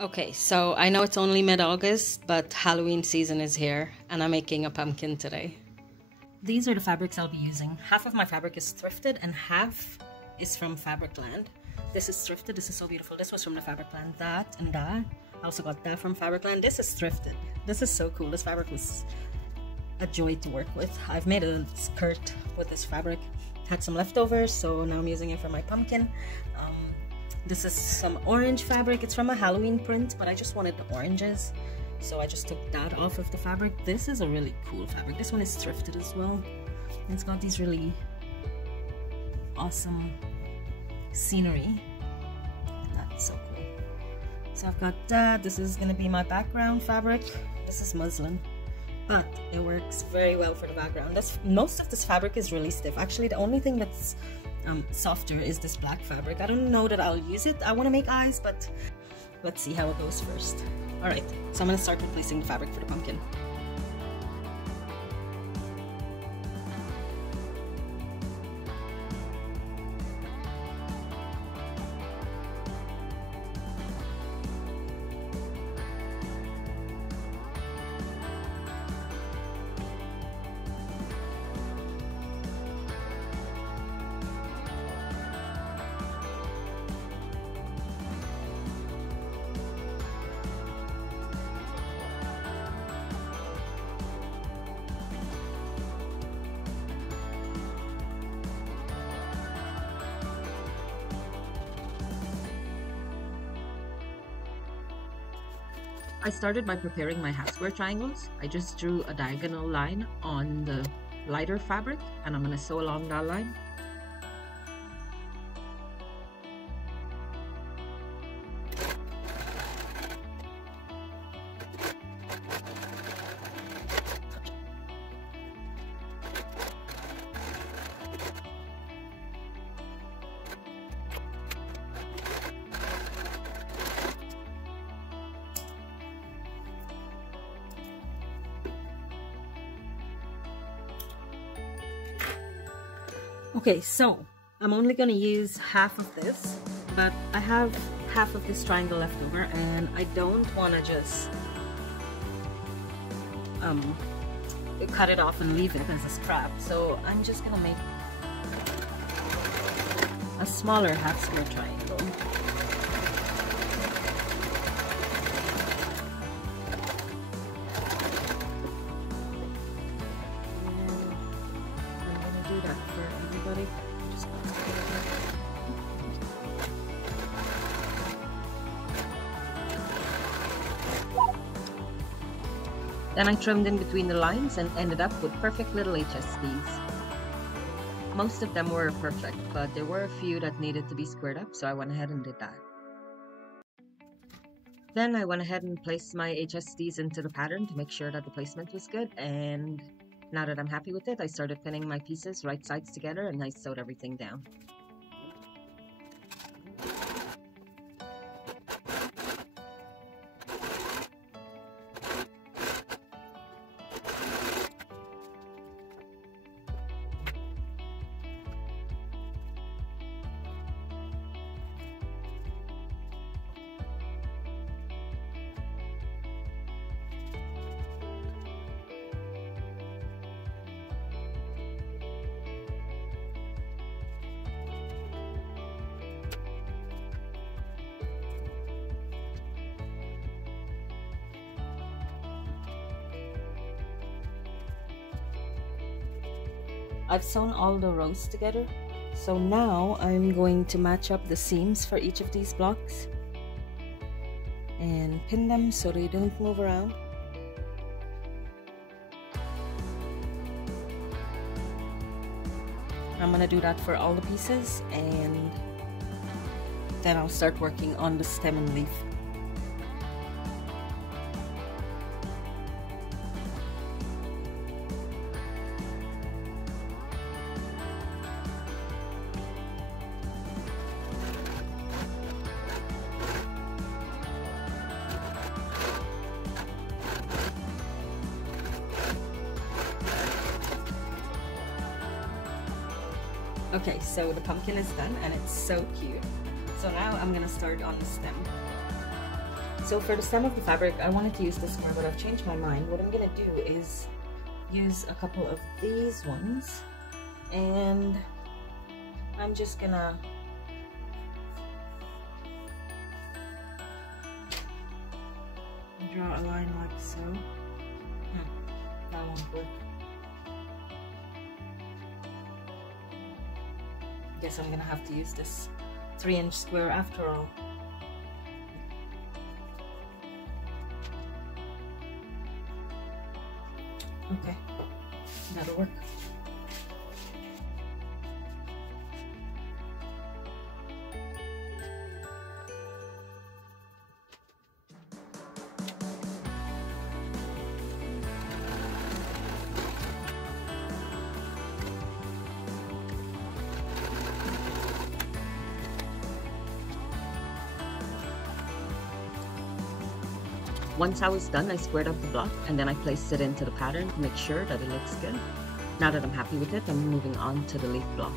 Okay, so I know it's only mid-August, but Halloween season is here, and I'm making a pumpkin today. These are the fabrics I'll be using. Half of my fabric is thrifted and half is from Fabricland. This is thrifted. This is so beautiful. This was from the Fabricland. That and that. I also got that from Fabricland. This is thrifted. This is so cool. This fabric was a joy to work with. I've made a skirt with this fabric. Had some leftovers, so now I'm using it for my pumpkin. This is some orange fabric. It's from a Halloween print, but I just wanted the oranges, so I just took that off of the fabric. This is a really cool fabric. This one is thrifted as well. And it's got these really awesome scenery. That's so cool. So I've got that. This is gonna be my background fabric. This is muslin, but it works very well for the background. Most of this fabric is really stiff. Actually, the only thing that's softer is this black fabric. I don't know that I'll use it. I want to make eyes, but let's see how it goes first. Alright, so I'm going to start replacing the fabric for the pumpkin. I started by preparing my half square triangles. I just drew a diagonal line on the lighter fabric and I'm going to sew along that line. Okay, so I'm only going to use half of this, but I have half of this triangle left over and I don't want to just cut it off and leave it as a scrap. So I'm just going to make a smaller half square triangle. Then I trimmed in between the lines and ended up with perfect little HSDs. Most of them were perfect, but there were a few that needed to be squared up, so I went ahead and did that. Then I went ahead and placed my HSDs into the pattern to make sure that the placement was good, and now that I'm happy with it, I started pinning my pieces right sides together and I sewed everything down. I've sewn all the rows together, so now I'm going to match up the seams for each of these blocks and pin them so they don't move around. I'm going to do that for all the pieces and then I'll start working on the stem and leaf. Okay, so the pumpkin is done and it's so cute. So now I'm gonna start on the stem. So for the stem of the fabric, I wanted to use this square, but I've changed my mind. What I'm gonna do is use a couple of these ones, and I'm just gonna draw a line like so. That won't work. Guess I'm gonna have to use this 3-inch square after all. Okay, that'll work. Once I was done, I squared up the block and then I placed it into the pattern to make sure that it looks good. Now that I'm happy with it, I'm moving on to the leaf block.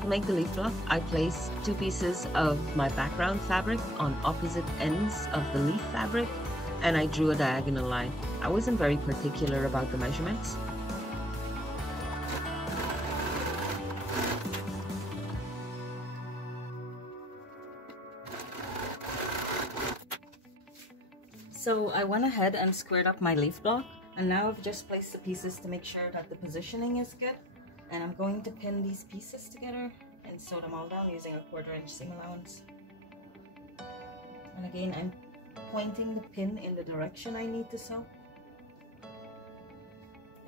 To make the leaf block, I placed 2 pieces of my background fabric on opposite ends of the leaf fabric, and I drew a diagonal line. I wasn't very particular about the measurements. So I went ahead and squared up my leaf block, and now I've just placed the pieces to make sure that the positioning is good. And I'm going to pin these pieces together and sew them all down using a 1/4 inch seam allowance. And again, I'm pointing the pin in the direction I need to sew.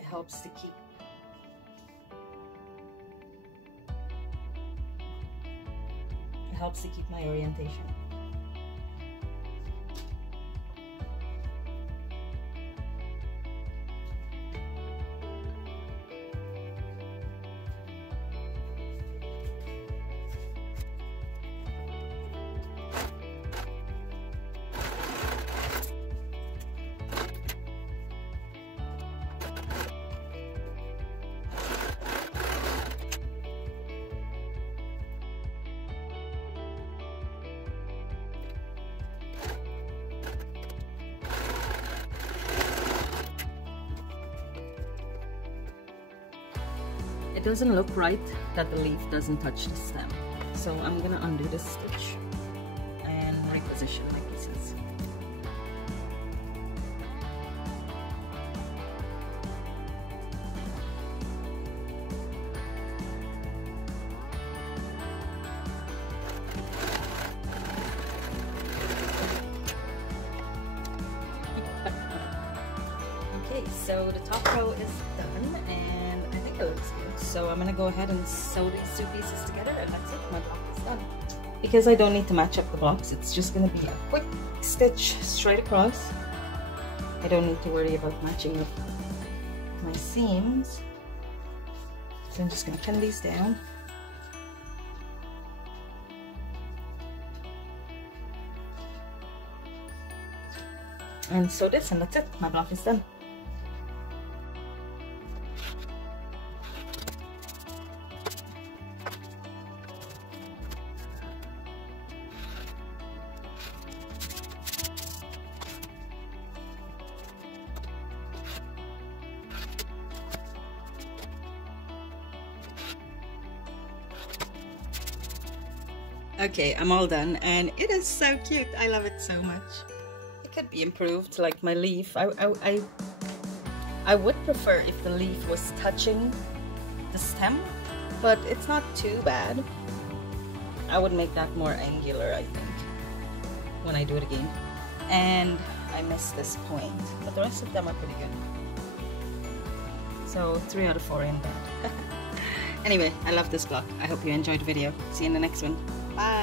It helps to keep my orientation. It doesn't look right that the leaf doesn't touch the stem. So I'm gonna undo this stitch and reposition my pieces. Okay, so the top row is done, and I think it looks good. So I'm gonna go ahead and sew these 2 pieces together, and that's it. My block is done. Because I don't need to match up the blocks, it's just gonna be a quick stitch straight across. I don't need to worry about matching up my seams. So I'm just gonna pin these down. And sew this, and that's it. My block is done. Okay, I'm all done, and it is so cute. I love it so much. It could be improved, like my leaf. I would prefer if the leaf was touching the stem, but it's not too bad. I would make that more angular, I think, when I do it again. And I missed this point, but the rest of them are pretty good. So 3 out of 4 in bed. Anyway, I love this block. I hope you enjoyed the video. See you in the next one. Bye!